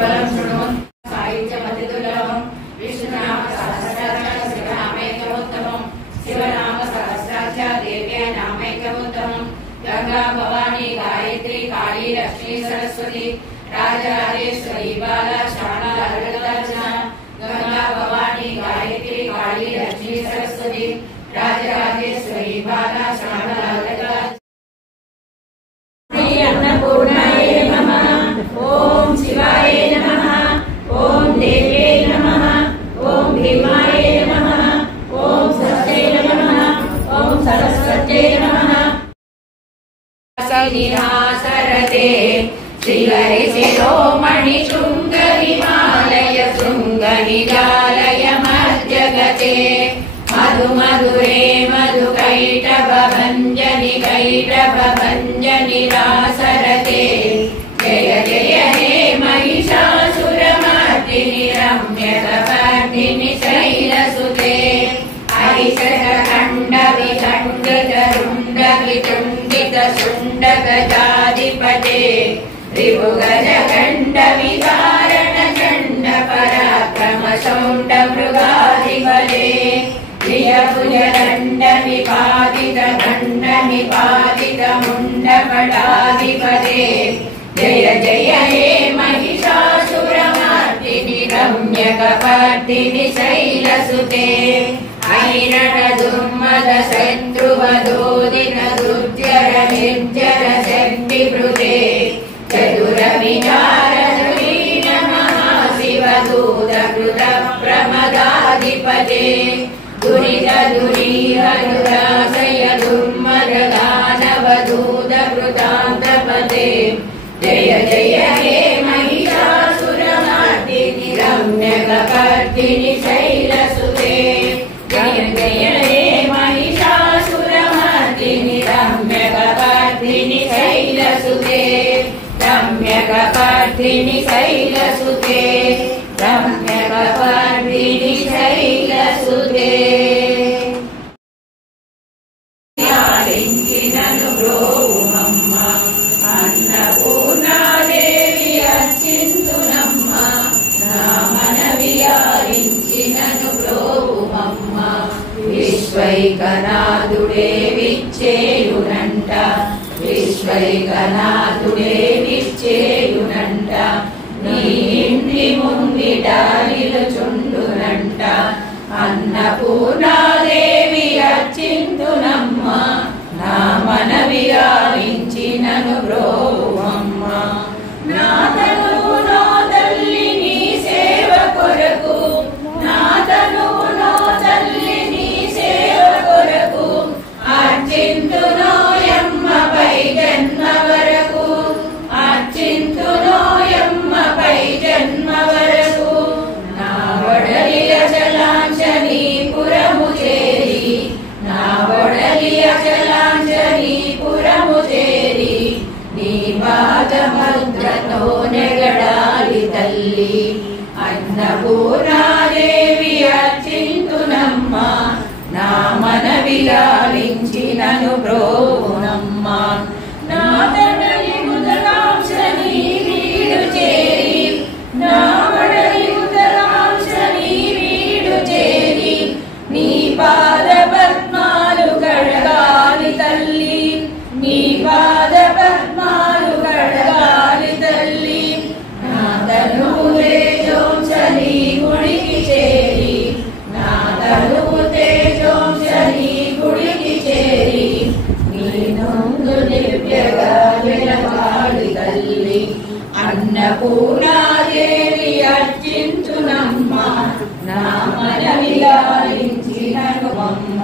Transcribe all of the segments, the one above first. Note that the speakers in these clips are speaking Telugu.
केवलं शृणु साहित्यमतिदुर्लभं विष्णुनाम सहस्राक्षरं शिवनामैकमुत्तमं शिवनाम सहस्राख्या देव्या नामैकमुत्तमं गंगा भवानी गायत्री काली लक्ष्मी सरस्वती राजराजेश्वरी बाला शारदा ललितार्चना गंगा भवानी गायत्री काली लक्ष्मी सरस्वती राजराजेश्वरी बाला शारदा ललिता अन्नपूर्णाय नमः। ओम शिवाय नमः। ओम देव्यै नमः। ओम भीमाय नमः। ओम सत्यै नमः। ओम सरस्वत्यै नमः। सरते श्रीहरि शिरोमणि शृंग हिमालय शृंग निजालय मध्यगते मधु मधुरे मधुकैटभ भञ्जनि रासरते जय जय हे महिषासुरमर्दिनि रम्यकपर्दिनि शैलसुते ऐषधखण्ड विखण्डित रुण्ड वितुण्डित शुण्ड गजाधिपते त्रिभुगजखण्ड विदारण चण्ड पराक्रम शौण्ड मृगाधिपते प्रियभुजदण्ड विपादित दण्ड निपादित मुण्ड पटाधिपते जय जय हे महिषासुरमर्दिनि रम्यकपर्दिनि शैलसुते ऐरण दुर्मद शत्रुवदोदिन दुर्जर निर्जर शक्तिभृते चतुर विचार धुरीण महाशिवदूत कृत प्रमदाधिपते दुरित दुरीहनुराशय दुर्मद दानवदूत कृतान्तपते जय जय हे महिषासुरमर्दिनि रम्यकपर्दिनि शैलसुते जय जय हे महिषासुरमर्दिनि रम्यकपर्दिनि शैलसुते रम्यकपर्दिनि शैलसुते रम्यकपर्दिनि शैलसुते यालिंचिननु ब्रोवुमम्म अन्नपूर्णादेवी अर्चिन्तुनम्म नामनवि यालिंचिननु ब्रोवुमम्म विश्वैकनाथुडे विच्चेयुనంట విశ్వైకనాథుడే విచ్చేయునంట నీ ఇంటి ముంగిట నిలుచుండునంట అన్నపూర్ణాదేవి అర్చింతునమ్మ నా మనవి ఆలించినను బ్రోవమ్మ నా తనువు నో తల్లి నీ సేవ కొరకు నా తనువు నో తల్లి నీ సేవ కొరకు అర్చింతునోయమ్మపై జన్మ వరకు అర్చింతునోయమ్మపై జన్మ వరకు నా వడలి అచలాంచనీపురము చేరి నా వడలి అచలాంచనీపురము చేరి నీ పాదముద్రతో నెగడాలి తల్లి అన్నపూర్ణాదేవి అర్చింతునమ్మ నా మనవి లాలించినను బ్రోవునమ్మ నా తడలి ముదలాంశని వీడు చేరి నా వడలి ముదలాంశని వీడు చేరి నీ పాద పద్మాలు కడగాలి తల్లి నీ పాద పద్మాలు కడగాలి తల్లి నా తనువు తేజోంశని గుడికి చేరి నా తనువు తేజోంశని గుడికి చేరి నీ నొందు దివ్యగా వినపాలి తల్లి అన్నపూర్ణాదేవి అర్చింతునమ్మ నా మనవి లాలించినను అమ్మ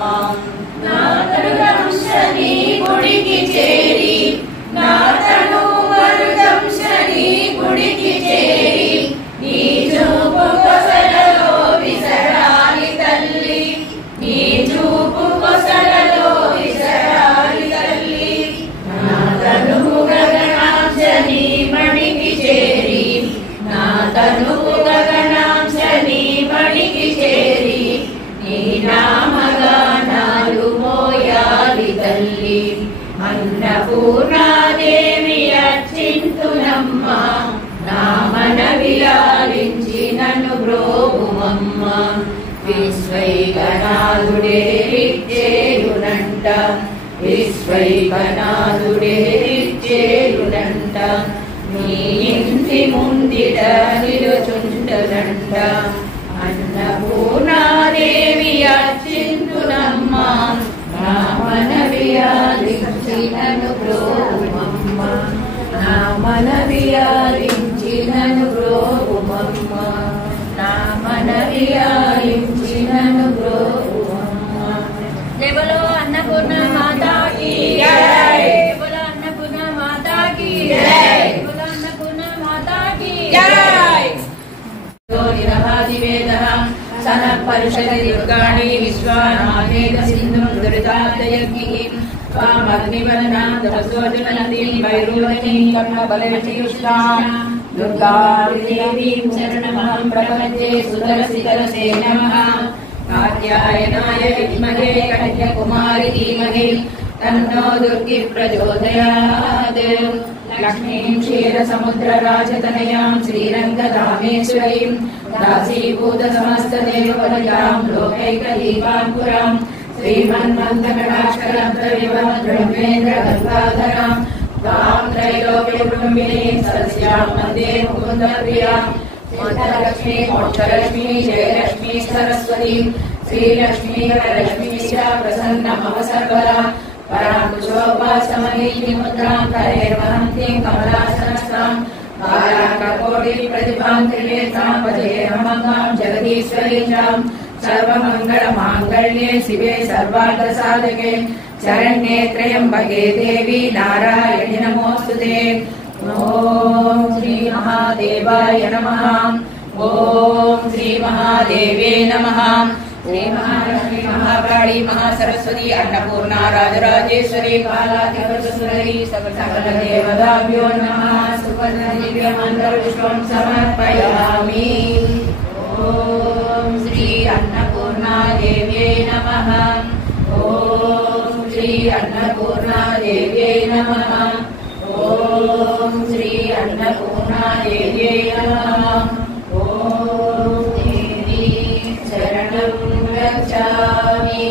నా తనువంశని గుడికి చేరి నా తను మరుదంశని గుడికి చేరి నీ చూపు కొసలలో విసరాలి తల్లి నీ చూపు కొసలలో విసరాలి తల్లి నా తనువు గగనాంశని మణికి చేరి చేరునంట విశ్వైకనాథుడే చేరునంట నీ ఇంటి ముందిట నిలుచుండదంట అన్నపూర్ణాదేవి అర్చింతునమ్మా నా మనవి ఆలించి నన్ను బ్రోవుమమ్మ నా మనవి ఆలించి నన్ను బ్రోవుమమ్మ నా మనవి ఆలించి నన్ను బ్రోవుమమ్మ बोलो अन्नपूर्णा माता की जय बोलो अन्नपूर्णा माता की जय बोलो अन्नपूर्णा माता की जय निरभादिवेदः सनः परिषदि दुर्गाणि विश्वानामेद सिन्धुं दुरितादयज्ञिः त्वामग्निवदनां तपसोऽर्जुनन्दीं वैरूणीं कर्मबलवतीयुष्टां दुर्गादेवीं शरणमहं प्रपद्ये सुतरसितरसे नमः कात्यायनाय विद्महे कन्याकुमारी धीमहि तन्नो दुर्गी प्रचोदयात् लक्ष्मीं क्षीरसमुद्रराजतनयां श्रीरङ्गधामेश्वरीं दासीभूतसमस्तदेववरयां लोकैकदीपाङ्कुरां श्रीमन्मन्दकटाक्षरब्रह्मेन्द्रगङ्गाधरां त्वां त्रैलोक्यकुटुम्बिनीं सस्यां वन्दे मुकुन्दप्रियां मातालक्ष्मी मोक्षलक्ष्मी जयलक्ष्मी सरस्वती श्रीलक्ष्मी वरलक्ष्मी च प्रसन्ना मम सर्वदा पराङ्कुशोपासमनीमुद्रां करैर्वहन्तीं कमलासनस्थां बालाककोटिप्रतिभां त्रिनेत्रां भजेऽहमङ्गां जगदीश्वरीं चां सर्वमङ्गलमाङ्गल्ये शिवे सर्वार्थसाधके शरण्ये त्र्यम्बके देवी नारायणि नमोऽस्तुते ओम श्री महादेवाय नमः ओम श्री महादेवे नमः श्री महालक्ष्मी महाकाली महासरस्वती अन्नपूर्णा राजराजेश्वरी बालाधिपतिसुंदरी सकल देवताभ्यो नमः सुवर्णदिव्यमन्त्रपुष्पं समर्पयामि ओम श्री अन्नपूर्णा देव्यै नमः ओम श्री अन्नपूर्णा देव्यै नमः ओम श्री अन्नपूर्णा देव्यै नमः ओम देवी शरणं गच्छामि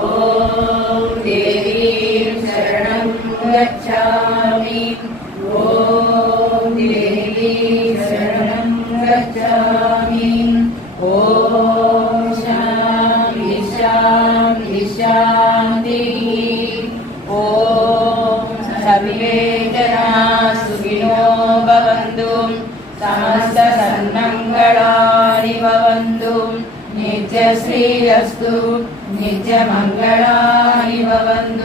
ओम देवी शरणं गच्छामि ओम देवी शरणं गच्छामि ओम शान्ति शान्ति शान्तिः ओम सर्वे सुखिनो भवन्तु समस्त सन्मङ्गलानि भवन्तु नित्यश्रीरस्तु नित्यमङ्गलानि भवन्तु।